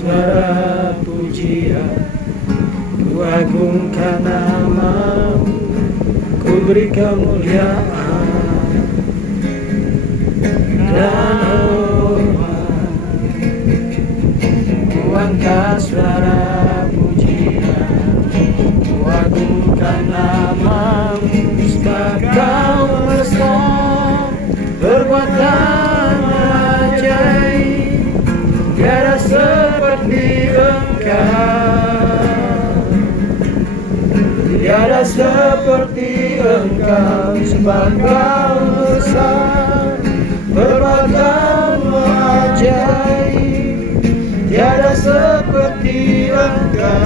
suara pujian, ku agungkan namamu, ku beri kemuliaan dan hormat. Ku angkat suara pujian, ku agungkan namamu, sebab kau besar, perbuatan ajaib, tiada seperti Engkau, tiada seperti Engkau, sebab kau besar, perbuatan ajaib, tiada seperti Engkau,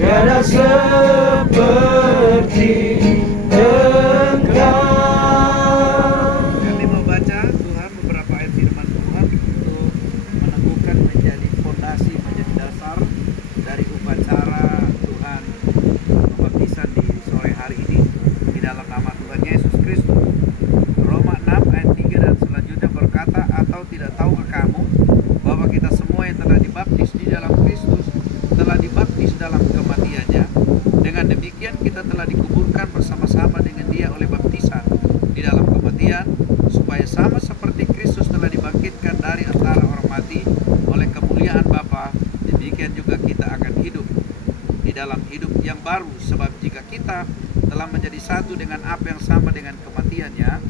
tiada seperti Engkau. Kami membaca Tuhan beberapa ayat firman Tuhan untuk meneguhkan menjadi fondasi, menjadi dasar dari upacara Tuhan pembaptisan di sore hari ini di dalam nama Tuhan Yesus Kristus. Roma 6 ayat 3 dan selanjutnya berkata, atau tidak tahukah kamu bahwa kita semua yang telah dibaptis di dalam Kristus telah dibaptis dalam kematiannya? Dengan demikian kita telah dikuburkan bersama-sama dengan Dia oleh baptisan di dalam kematian, supaya sama seperti Kristus telah dibangkitkan dari antara orang mati oleh kemuliaan Bapa, demikian juga kita akan hidup di dalam hidup yang baru. Sebab jika kita telah menjadi satu dengan apa yang sama dengan kematiannya,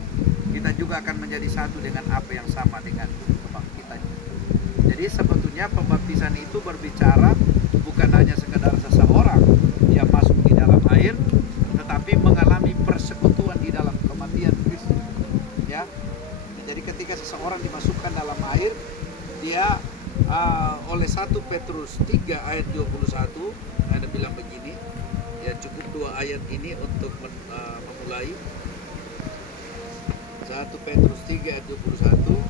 kita juga akan menjadi satu dengan apa yang sama dengan kebangkitannya. Jadi sebetulnya pembaptisan itu berbicara bukan hanya sekedar seseorang yang masuk di dalam air, tetapi mengalami persekutuan di dalam kematian Kristus. Ya, jadi ketika seseorang dimasukkan dalam air, dia oleh 1 Petrus 3 ayat 21 ada bilang begini, ya cukup 2 ayat ini untuk memulai. 1 Petrus 3 ayat 21.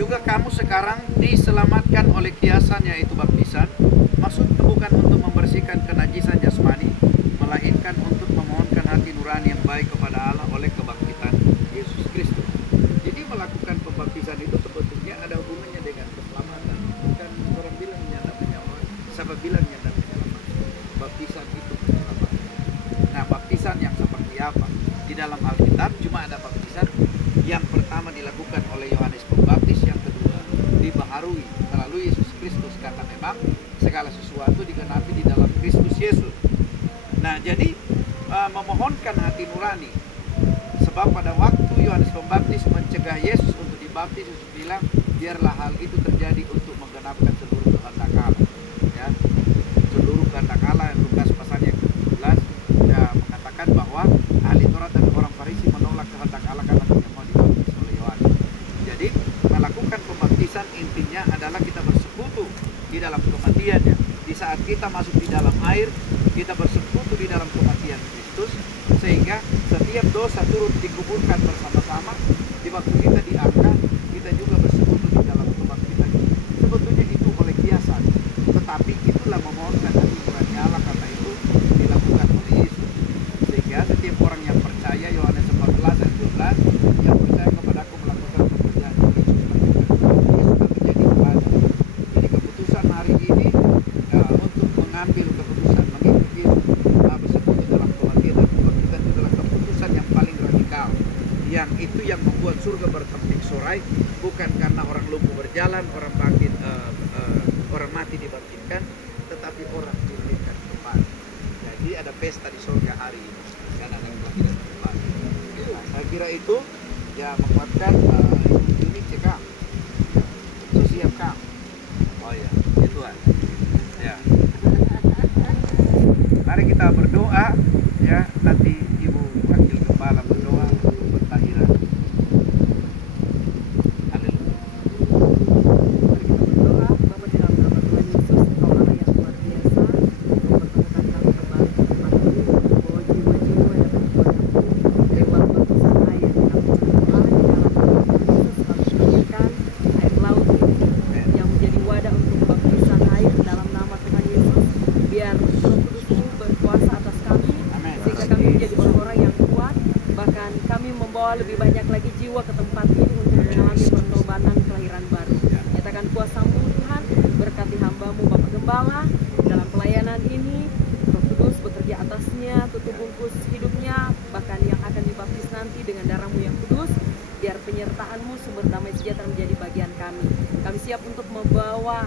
Juga kamu sekarang diselamatkan oleh kiasan, yaitu baptisan. Maksudnya bukan untuk membersihkan kenajisan jasmani, melainkan untuk memohonkan hati nurani yang baik kepada Allah oleh kebangkitan Yesus Kristus. Jadi melakukan pembaptisan itu sebetulnya ada hubungannya dengan keselamatan. Bukan orang bilang nyanda penyelamat, siapa bilang nyanda penyelamat. Baptisan itu penyelamat. Nah, baptisan yang seperti apa? Di dalam Alkitab cuma ada baptisan yang pertama dilakukan oleh Yohanes Pembaptis, yang kedua dibaharui melalui Yesus Kristus, karena memang segala sesuatu digenapi di dalam Kristus Yesus. Nah, jadi memohonkan hati nurani, sebab pada waktu Yohanes Pembaptis mencegah Yesus untuk dibaptis, Yesus bilang biarlah hal itu terjadi untuk menggenapkan seluruh kehendak Allah. Ya, seluruh kehendak Allah. Lukas pasal yang ke-17 ya, mengatakan bahwa ahli Taurat dan orang Farisi menolak kehendak Allah karena tidak mau dibaptis oleh Yohanes. Jadi melakukan pembaptisan intinya adalah kita bersekutu di dalam kematiannya. Di saat kita masuk di dalam air, kita bersekutu di dalam kematian Kristus, sehingga setiap dosa turut dikuburkan bersama-sama. Di waktu kita diangkat, kita juga bersekutu di dalam kebangkitan. Sebetulnya itu oleh kiasan, tetapi itulah memohonkan hati nurani Allah, karena itu dilakukan oleh Yesus. Sehingga setiap orang yang percaya, Yohanes 14 dan 12, yang percaya kepada Aku melakukan pekerjaan yang Yesus lakukan, dia sudah menjadi teladan. Jadi keputusan hari ini untuk mengambil keputusan mengikuti Yesus, bersekutu dalam kematian dan kebangkitan, adalah keputusan yang paling radikal, yang itu yang membuat surga bertempik sorai, bukan karena orang lumpuh berjalan, orang bangkit, orang mati dibangkitkan, tetapi orang dibangkitkan kembali. Jadi ada pesta di surga hari ini karena anak dibangkitkan kembali. Nah, saya kira itu ya menguatkan ini cekam, so siap kam. Oh ya, itu Tuhan. Ya. Mari kita berdoa, ya, nanti Ibu Wakil Gembala berdoa untuk pentahiran. Haleluya. Mari kita berdoa. Bapa, di dalam nama Tuhan Yesus, Engkau Allah yang luar biasa, mempertemukan kami kembali di tempat ini, membawa jiwa-jiwa yang berkuat lewat baptisan air di dalam Allah. Di dalam nama Tuhan Yesus, kami percayakan air laut ini yang menjadi wadah untuk baptisan air dalam nama Tuhan Yesus. Biar Roh Kudus-Mu kuasa-Mu Tuhan. Berkati hamba-Mu Bapak Gembala dalam pelayanan ini. Roh Kudus bekerja atasnya, tutup bungkus hidupnya, bahkan yang akan dibaptis nanti dengan darah-Mu yang kudus. Biar penyertaan-Mu sumber damai sejahtera menjadi bagian kami. Kami siap untuk membawa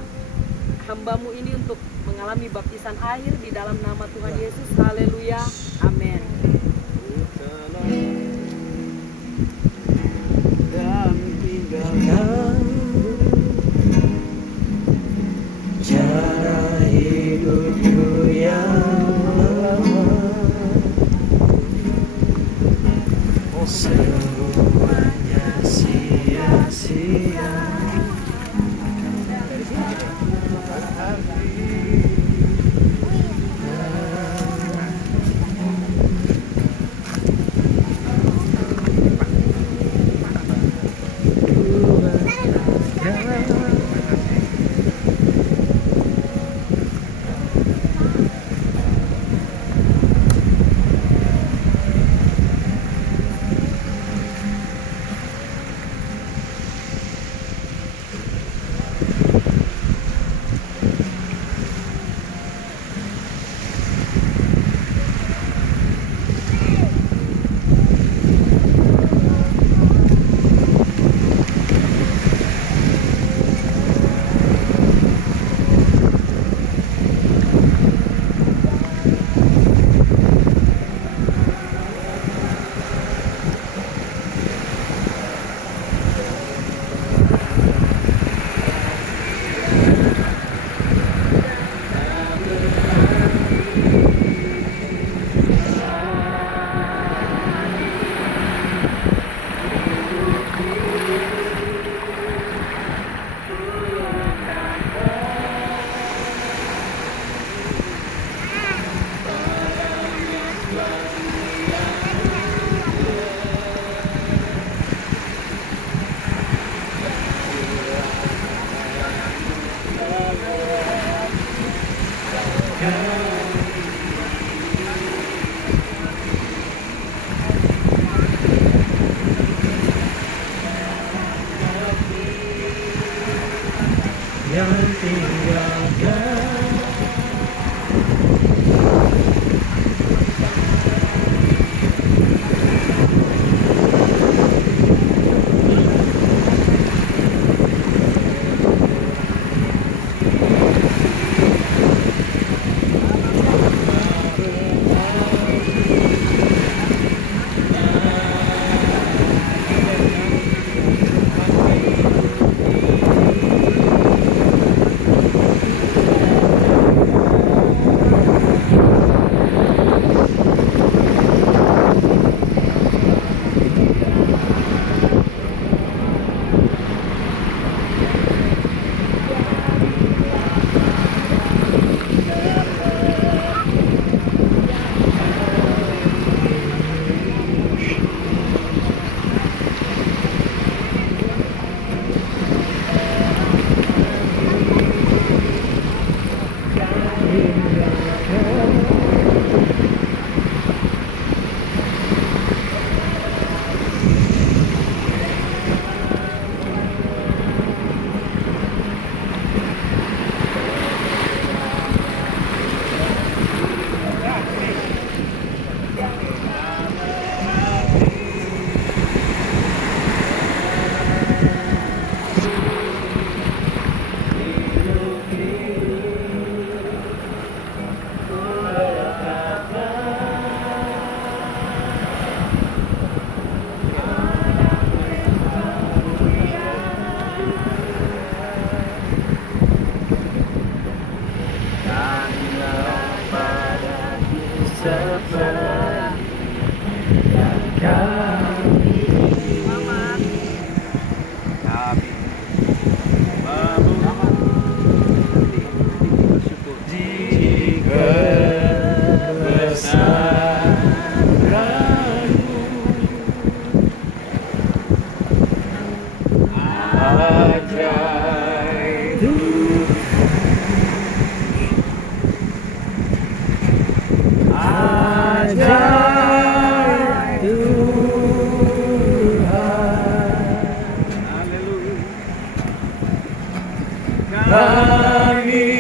hamba-Mu ini untuk mengalami baptisan air di dalam nama Tuhan Yesus. Haleluya. Amin. Dan tinggalkan cara hidupku yang lama, semuanya sia-sia. Yang tinggalkan Amin.